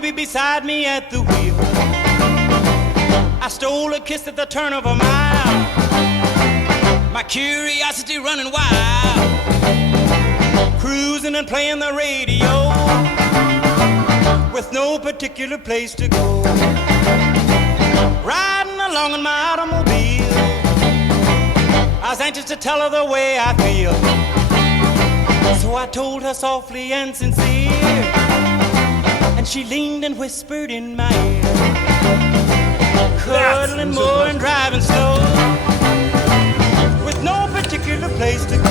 baby beside me at the wheel. I stole a kiss at the turn of a mile, my curiosity running wild, cruising and playing the radio with no particular place to go. Riding along in my automobile, I was anxious to tell her the way I feel. So I told her softly and sincere, and she leaned and whispered in my ear, cuddling more and driving slow, with no particular place to go.